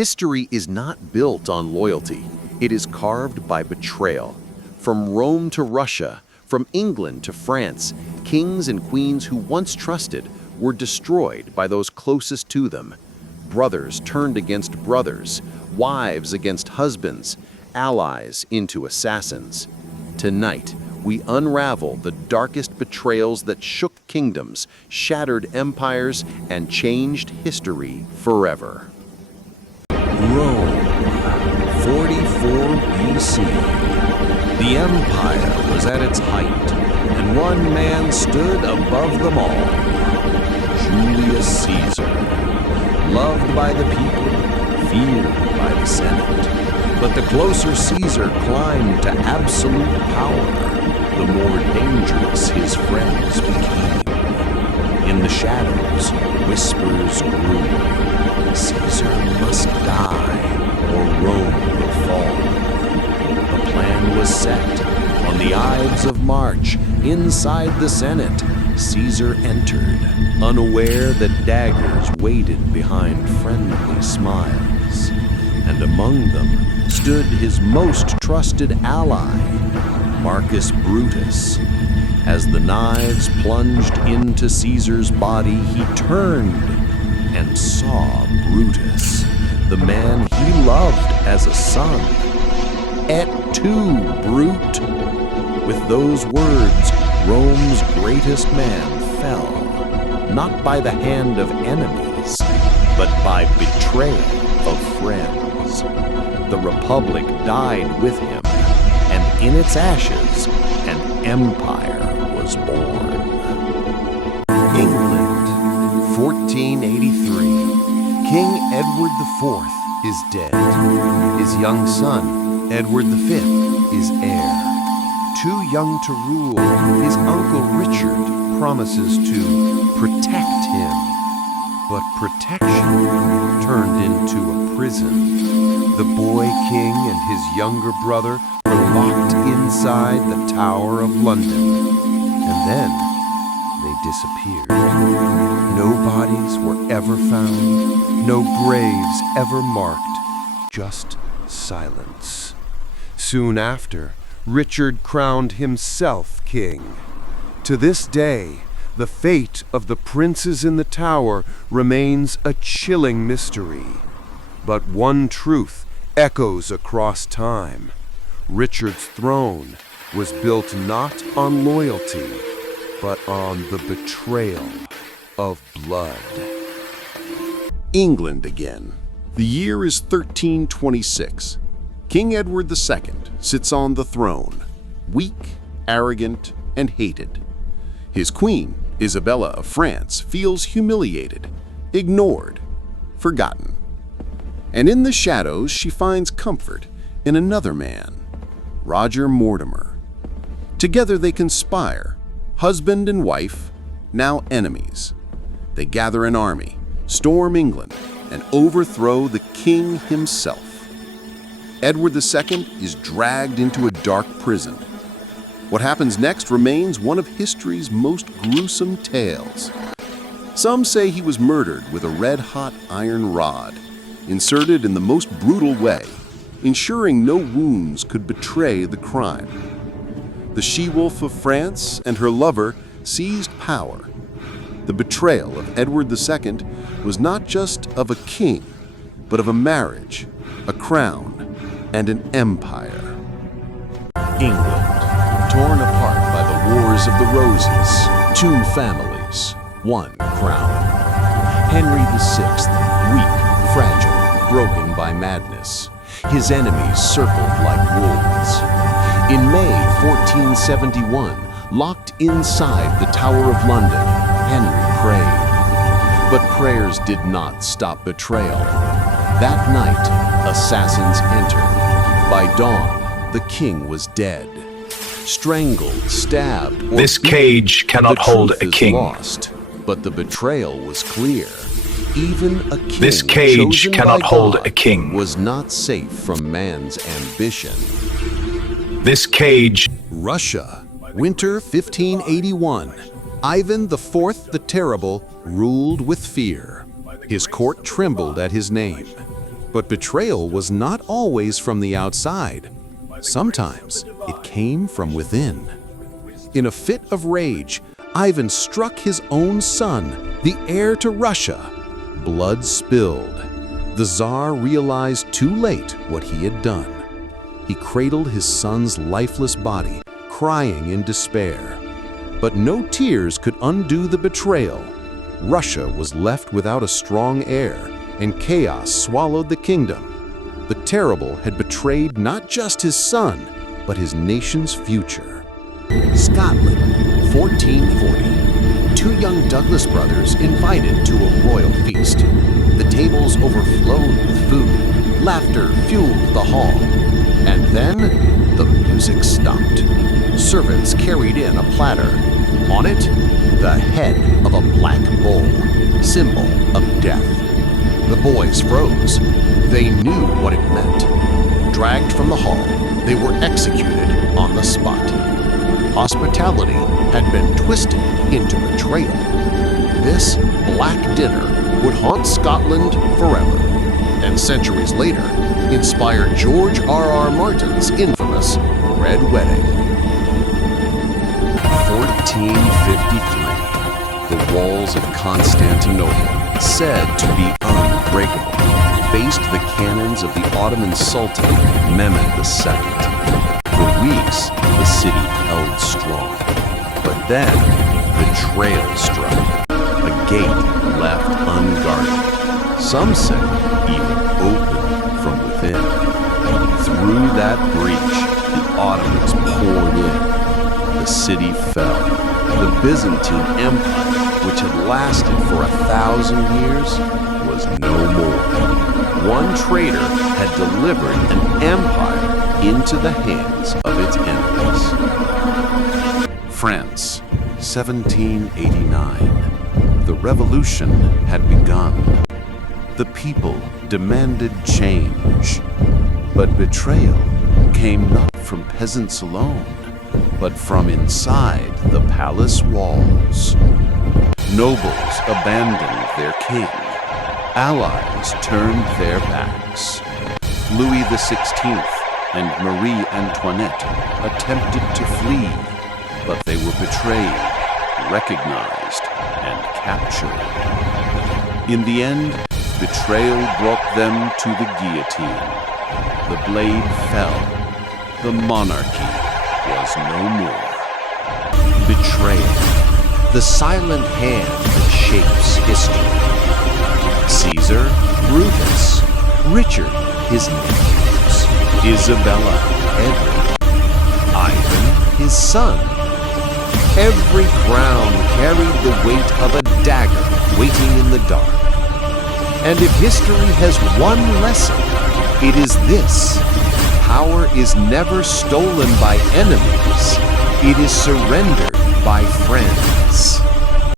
History is not built on loyalty. It is carved by betrayal. From Rome to Russia, from England to France, kings and queens who once trusted were destroyed by those closest to them. Brothers turned against brothers, wives against husbands, allies into assassins. Tonight, we unravel the darkest betrayals that shook kingdoms, shattered empires, and changed history forever. Rome, 44 BC. The empire was at its height, and one man stood above them all. Julius Caesar. Loved by the people, feared by the Senate. But the closer Caesar climbed to absolute power, the more dangerous his friends became. In the shadows, whispers grew. Caesar must die, or Rome will fall. The plan was set. On the Ides of March, inside the Senate, Caesar entered, unaware that daggers waited behind friendly smiles. And among them stood his most trusted ally, Marcus Brutus. As the knives plunged into Caesar's body, he turned and saw Brutus, the man he loved as a son. Et tu, Brute! With those words, Rome's greatest man fell, not by the hand of enemies, but by betrayal of friends. The Republic died with him, and in its ashes, an empire was born. England, 1483. King Edward IV is dead. His young son, Edward V, is heir. Too young to rule, his uncle Richard promises to protect him. But protection turned into a prison. The boy king and his younger brother were locked inside the Tower of London. And then they disappeared. No bodies were ever found, no graves ever marked, just silence. Soon after, Richard crowned himself king. To this day, the fate of the princes in the tower remains a chilling mystery. But one truth echoes across time. Richard's throne was built not on loyalty, but on the betrayal of blood. England again. The year is 1326. King Edward II sits on the throne, weak, arrogant, and hated. His queen, Isabella of France, feels humiliated, ignored, forgotten. And in the shadows, she finds comfort in another man, Roger Mortimer. Together they conspire, husband and wife, now enemies. They gather an army, storm England, and overthrow the king himself. Edward II is dragged into a dark prison. What happens next remains one of history's most gruesome tales. Some say he was murdered with a red-hot iron rod, inserted in the most brutal way, ensuring no wounds could betray the crime. The she-wolf of France and her lover seized power. The betrayal of Edward II was not just of a king, but of a marriage, a crown, and an empire. England, torn apart by the Wars of the Roses. Two families, one crown. Henry VI, weak, fragile, broken by madness. His enemies circled like wolves. In May 1471, locked inside the Tower of London, Henry prayed. But prayers did not stop betrayal. That night, assassins entered. By dawn, the king was dead. Strangled, stabbed, or This beaten. cage cannot The hold truth a is king. Lost, but the betrayal was clear. Even a king This cage chosen cannot by hold God a king. was not safe from man's ambition. This cage. Russia, winter 1581. Ivan IV the Terrible ruled with fear. His court trembled at his name. But betrayal was not always from the outside. Sometimes it came from within. In a fit of rage, Ivan struck his own son, the heir to Russia. Blood spilled. The Tsar realized too late what he had done. He cradled his son's lifeless body, crying in despair. But no tears could undo the betrayal. Russia was left without a strong heir, and chaos swallowed the kingdom. The terrible had betrayed not just his son, but his nation's future. Scotland, 1440. Two young Douglas brothers invited to a royal feast. The tables overflowed with food. Laughter fueled the hall. And then, the music stopped. Servants carried in a platter. On it, the head of a black bull, symbol of death. The boys froze. They knew what it meant. Dragged from the hall, they were executed on the spot. Hospitality had been twisted into betrayal. This black dinner would haunt Scotland forever, and centuries later, inspired George R.R. Martin's infamous Red Wedding. 1453. The walls of Constantinople, said to be unbreakable, faced the cannons of the Ottoman Sultan Mehmed II. For weeks, the city held strong. But then, betrayal struck. A gate left unguarded. Some say even opened from within. Through that breach, the Ottomans poured in. The city fell. The Byzantine Empire, which had lasted for 1,000 years, was no more. One traitor had delivered an empire into the hands of its enemies. France, 1789. The revolution had begun. The people demanded change. But betrayal came not from peasants alone, but from inside the palace walls. Nobles abandoned their king. Allies turned their backs. Louis XVI and Marie Antoinette attempted to flee, but they were betrayed, recognized, and captured. In the end, betrayal brought them to the guillotine. The blade fell. The monarchy was no more. Betrayal, the silent hand that shapes history. Caesar, Brutus, Richard, his nephews, Isabella, Edward, Ivan, his son. Every crown carried the weight of a dagger waiting in the dark. And if history has one lesson, it is this: power is never stolen by enemies, it is surrendered by friends.